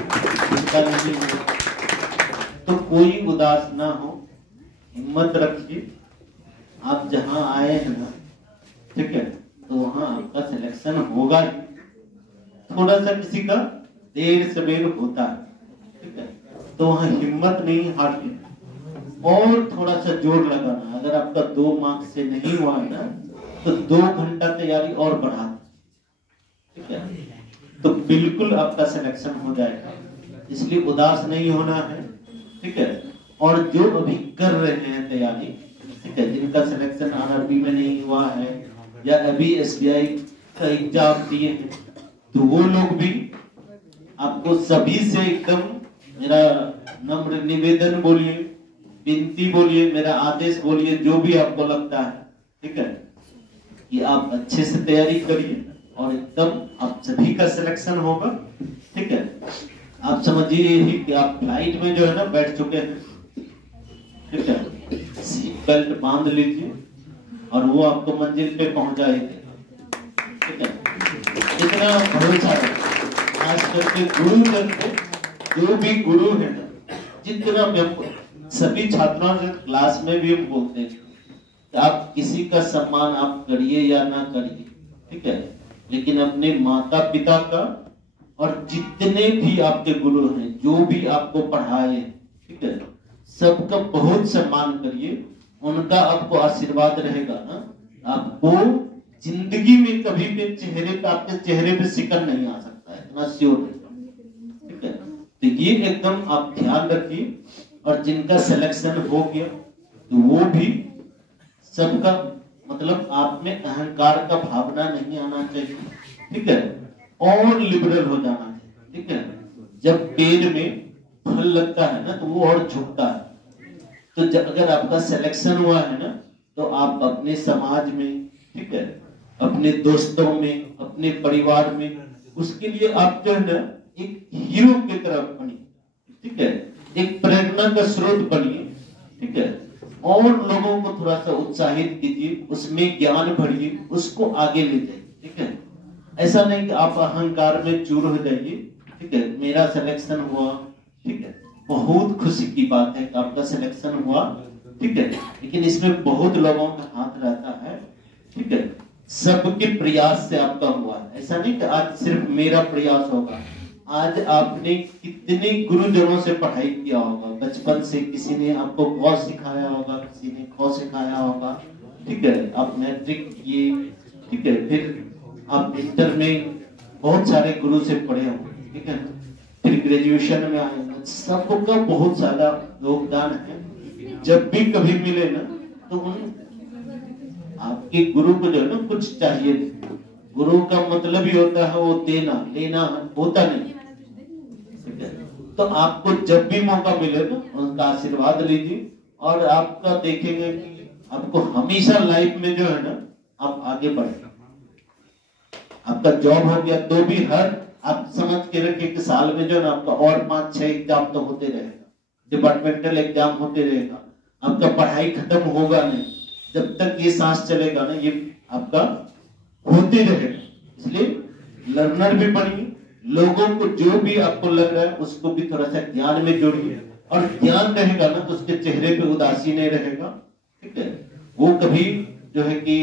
चिंता नहीं हो, तो कोई उदास ना हो, हिम्मत रखिए। आप जहां आए हैं ना, ठीक है, तो वहां आपका सिलेक्शन होगा ही। थोड़ा सा किसी का देर सवेर होता है, ठीक है, तो वहां हिम्मत नहीं हारिए और थोड़ा सा जोर लगाना। अगर आपका 2 मार्क्स से नहीं हुआ है ना, तो 2 घंटा तैयारी और बढ़ा, ठीक है, तो बिल्कुल आपका सिलेक्शन हो जाएगा। इसलिए उदास नहीं होना है, ठीक है। और जो अभी कर रहे हैं तैयारी, ठीक है, जिनका सिलेक्शन आरआरबी में नहीं हुआ है या अभी एसबीआई का एग्जाम दिए हैं, तो वो लोग भी आपको सभी से एकदम मेरा नम्र निवेदन बोलिए, विनती बोलिए, मेरा आदेश बोलिए, जो भी आपको लगता है, ठीक है, कि आप अच्छे से तैयारी करिए और एकदम आप सभी का सिलेक्शन होगा, ठीक है। आप समझिए ही कि आप फ्लाइट में जो है ना बैठ चुके हैं, ठीक है, सीट बेल्ट बांध लीजिए और वो आपको मंजिल पे पहुंचाएगी, ठीक है। इतना भरोसा है, खास करके गुरु करके, जो भी गुरु है ना, जितना भी हमको सभी छात्रों से क्लास में भी हम बोलते हैं कि आप किसी का सम्मान आप करिए या ना करिए, ठीक है, लेकिन अपने माता पिता का और जितने भी आपके गुरु हैं, जो भी आपको पढ़ाए, ठीक है, सबका बहुत सम्मान करिए। उनका आपको आशीर्वाद रहेगा ना, आपको जिंदगी में कभी भी चेहरे पे, आपके चेहरे पे सिकन नहीं आ सकता है, इतना श्योर है, ठीक है। तो ये एकदम आप ध्यान रखिए। और जिनका सिलेक्शन हो गया तो वो भी सबका मतलब आप में अहंकार का भावना नहीं आना चाहिए, ठीक है, और लिबरल हो जाना चाहिए, ठीक है। जब पेड़ में फल लगता है ना, तो वो और झुकता है। तो अगर आपका सिलेक्शन हुआ है ना, तो आप अपने समाज में, ठीक है, अपने दोस्तों में, अपने परिवार में, उसके लिए आप जो है ना एक हीरो की तरफ बनिए, ठीक है, एक प्रेरणा का स्रोत बनिए, ठीक है, और लोगों को थोड़ा सा उत्साहित कीजिए, उसमें ज्ञान भरिए, उसको आगे ले जाइए, ठीक है। ऐसा नहीं कि आप अहंकार में चूर हो जाइए, ठीक है। मेरा सिलेक्शन हुआ, ठीक है, बहुत खुशी की बात है कि आपका सिलेक्शन हुआ, ठीक है, लेकिन इसमें बहुत लोगों का हाथ रहता है, ठीक है, सबके प्रयास से आपका हुआ। ऐसा नहीं कि आज सिर्फ मेरा प्रयास होगा, आज आपने कितने गुरुजनों से पढ़ाई किया होगा, बचपन से किसी ने आपको क सिखाया होगा, किसी ने ख सिखाया होगा, ठीक है, आप मैट्रिक किए, ठीक है, फिर आप इंटर में बहुत सारे गुरु से पढ़े होंगे, ठीक है, फिर ग्रेजुएशन में आए, सबका बहुत ज्यादा योगदान है। जब भी कभी मिले ना, तो उन आपके गुरु को जो है ना कुछ चाहिए। गुरु का मतलब ही होता है वो देना, लेना होता नहीं, ठीक है। तो आपको जब भी मौका मिले ना, उनका आशीर्वाद लीजिए और आपका देखेंगे कि आपको हमेशा लाइफ में जो है ना आप आगे बढ़ेंगे। आपका जॉब हो गया तो भी हर आप समझ के रखिए कि साल में जो है ना आपका और 5-6 एग्जाम तो होते रहेगा, डिपार्टमेंटल एग्जाम होते रहेगा, आपका पढ़ाई खत्म होगा नहीं, जब तक ये सांस चलेगा ना ये आपका होते रहेगा। इसलिए लर्नर भी बनिए, लोगों को जो भी आपको लग रहा है उसको भी थोड़ा सा ज्ञान में जोड़िए, और ज्ञान रहेगा ना तो उसके चेहरे पे उदासी नहीं रहेगा, ठीक है, वो कभी जो है कि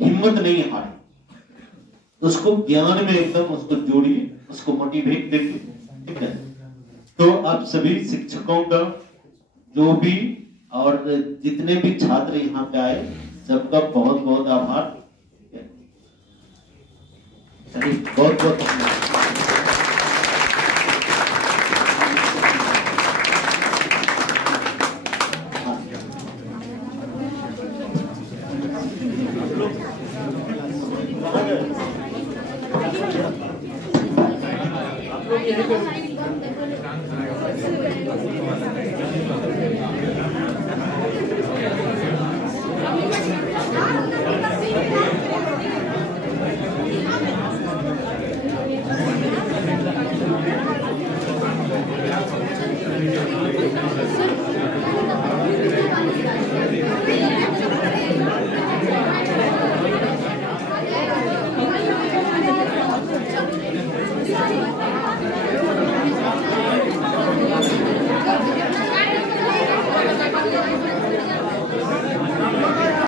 हिम्मत नहीं हारे, उसको ज्ञान में एकदम उसको जोड़िए, उसको मोटिवेट करिए, ठीक है। तो आप सभी शिक्षकों का जो भी और जितने भी छात्र यहाँ पे आए सबका बहुत बहुत आभार, बहुत बहुत धन्यवाद। Sorry. है।